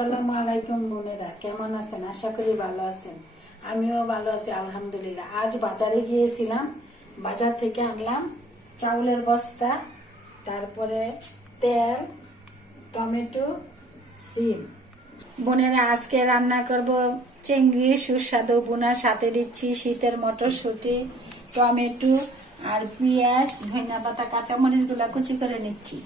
আসসালামু আলাইকুম বোনেরা, কেমন আছেন? আশা করি ভালো আছেন। আমিও ভালো আছি আলহামদুলিল্লাহ। আজ বাজারে গিয়েছিলাম, বাজার থেকে আনলাম চাউলের বস্তা, তারপরে তেল, টমেটো, সিম। বোনেরা, আজকে রান্না করব চিংড়ি সুস্বাদু বোনার, সাথে দিচ্ছি শীতের মটরশুঁটি, টমেটো আর পেঁয়াজ, ধনিয়া পাতা, কাঁচামরিচ গুলা কুচি করে নিচ্ছি।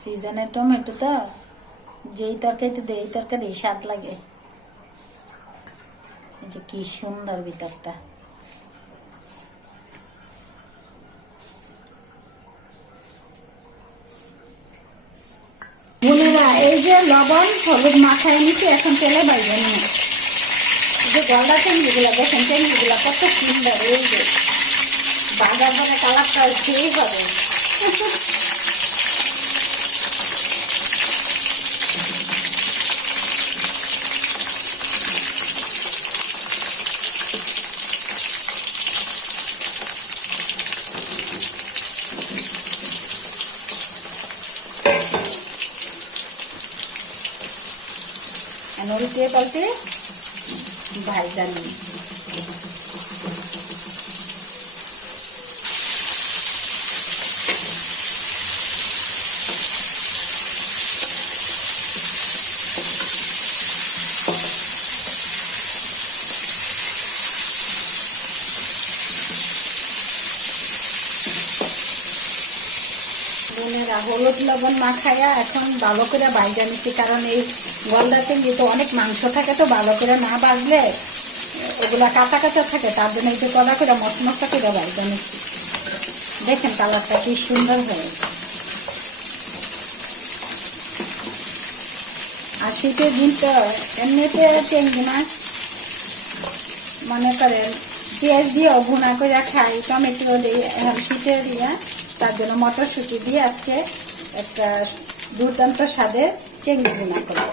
সিজনের টমেটো তো যেই তরকারিতে দেয় এই তরকারি স্বাদ লাগে। এই যে কি সুন্দর ভিতরটা। বোনেরা, এই যে লবণ হলুদ মাখায় নিচ্ছি, এখন তেলে বাইরে নিয়ে যে গলদা চিংড়িগুলো দেখেন, চিংড়িগুলো কত সুন্দর। এই যে বাজার মানে কালারটা সেই হবে। উল্টিয়ে পাল্টে ভাজা নিই। বোনেরা, হলুদ লবণ মাখাইয়া এখন ভালো করে ভাজা নিচ্ছি, কারণ এই গলদা চিংড়ি তো অনেক মাংস থাকে, তো ভালো করে না ভাজলে ওগুলা কাঁচা কাঁচা থাকে, তার জন্য এই যে কড়া করে মশমশা করে ভাজা নিচ্ছি। দেখেন কালারটা কি সুন্দর হয়েছে। আর শীতের দিন তো এমনিতে চিংড়ি মাছ মনে করেন পেঁয়াজ দিয়েও ভুনা করে খাই, টমেটো দিয়ে, এখন শীতের দিয়া, তার জন্য মটরশুঁটি দিয়ে আজকে একটা দুর্দান্ত স্বাদের চিংড়ি ভুনা করব।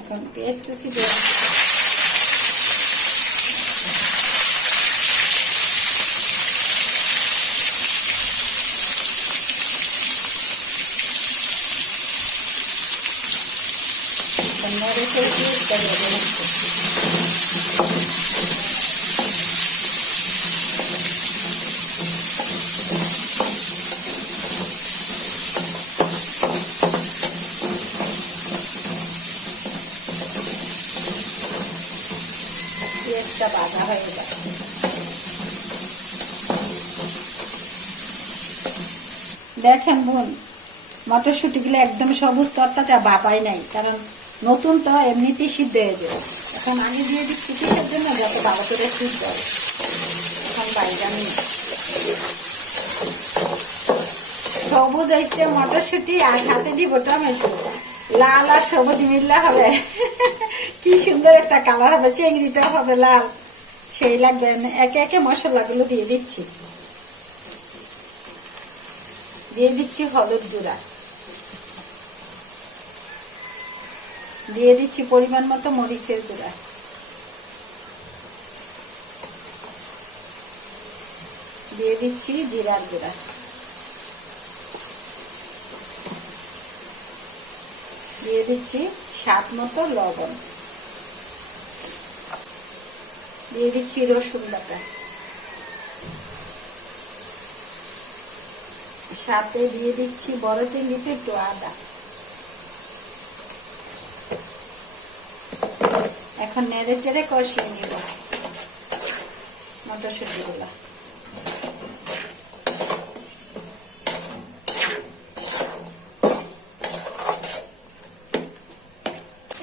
এখন পেঁয়াজ কুচি দিয়ে পেঁয়াজটা ভাজা হয়ে যাবে। দেখেন বোন, মটরশুঁটিগুলো একদম সবুজ তরতাজা, ভাপাই নাই, কারণ নতুন তো এমনিতেই সিদ্ধ হয়ে যাবে। এখন আমি দিয়ে দিচ্ছি কিসের জন্য, যত ভালো করে সিদ্ধ হবে। এখন বাইরে আমি সবুজ আসছে মটরশুঁটি, আর সাথে দিব টমেটো, লাল আর সবুজ মিললে হবে কি সুন্দর একটা কালার হবে, চিংড়িটাও হবে লাল, সেই লাগবে। একে একে মশলাগুলো দিয়ে দিচ্ছি। দিয়ে দিচ্ছি হলুদ গুঁড়া, দিয়ে দিচ্ছি পরিমাণ মতো মরিচের গুঁড়া, দিয়ে দিচ্ছি জিরার গুঁড়া, দিয়ে দিচ্ছি স্বাদ মতো লবণ, দিয়ে দিচ্ছি রসুন বাটা, সাথে দিয়ে দিচ্ছি বড় চিংড়িতে একটু আদা। এখন নেড়ে চেড়ে কষিয়ে নিব। মটরশুঁটিগুলো।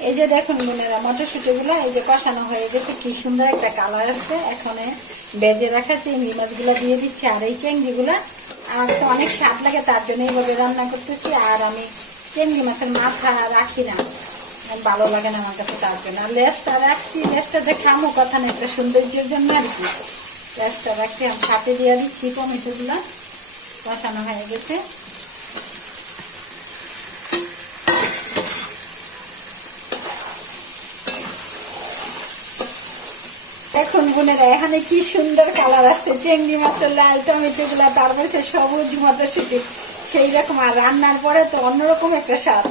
এই যে দেখুন বোনেরা, মটরশুঁটিগুলো এই যে কষানো হয়ে গেছে, কি সুন্দর একটা কালার আসছে। এখন বেজে রাখা চিংড়ি মাছগুলো দিয়ে দিচ্ছি। আর এই চিংড়িগুলা আমার কাছে অনেক স্বাদ লাগে, তার জন্য এইভাবে রান্না করতেছি। আর আমি চিংড়ি মাছের মাথা রাখি না, ভালো লাগে না আমার কাছে, তার জন্য। আর লেজটা রাখছি, লেজটা যে খামো কথা না, একটা সৌন্দর্যের জন্য আর কি লেজটা রাখছি। আমি সাথে দিয়ে দিচ্ছি টমেটোগুলো, কষানো হয়ে গেছে। এখন বোনেরা এখানে কি সুন্দর কালার আসছে, চিংড়ি মাছের লাল টমেটো গুলা, তারপরে সবুজ মটরশুঁটি, সেই রকম। আর রান্নার পরে তো অন্যরকম একটা স্বাদ।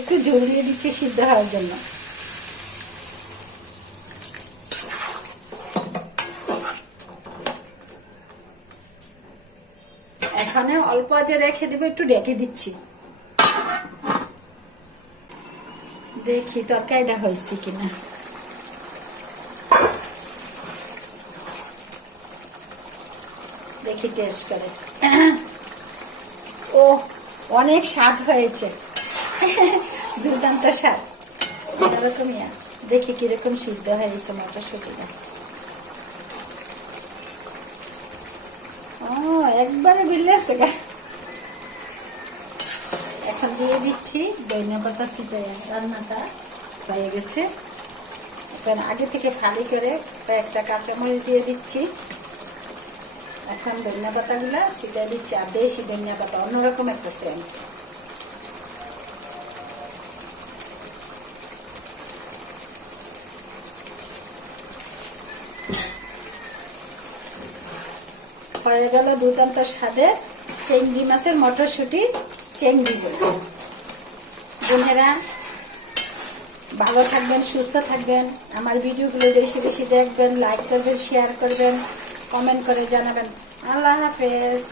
একটু ঝোল দিয়ে দিচ্ছি সিদ্ধ হওয়ার জন্য। এখানে অল্প আঁচে রেখে দেবো, একটু ঢেকে দিচ্ছি, দেখি তরকারিটা হয়েছে কিনা। দেখি টেস্ট করে। ও অনেক স্বাদ হয়েছে, দুর্দান্ত স্বাদ। এরকমই, দেখি কিরকম সিদ্ধ হয়েছে মটরশুঁটিটা। ও একবারে বিলেছে। এখন দিয়ে দিচ্ছি ধনিয়া পাতা ছিটিয়ে। রান্নাটা হয়ে গেছে। এখন আগে থেকে ফালি করে কয়েকটা কাঁচামরিচ দিয়ে দিচ্ছি। এখন ধনিয়া পাতাগুলা ছিটিয়ে দিচ্ছি। আর দেশি ধনিয়া পাতা, অন্যরকম একটা সেন্ট। হয়ে গেল দুর্দান্ত স্বাদের চিংড়ি মাছের মটরশুঁটি চিংড়ি বলে। বোনেরা ভালো থাকবেন, সুস্থ থাকবেন। আমার ভিডিওগুলো বেশি বেশি দেখবেন, লাইক করবেন, শেয়ার করবেন, কমেন্ট করে জানাবেন। আল্লাহ হাফেজ।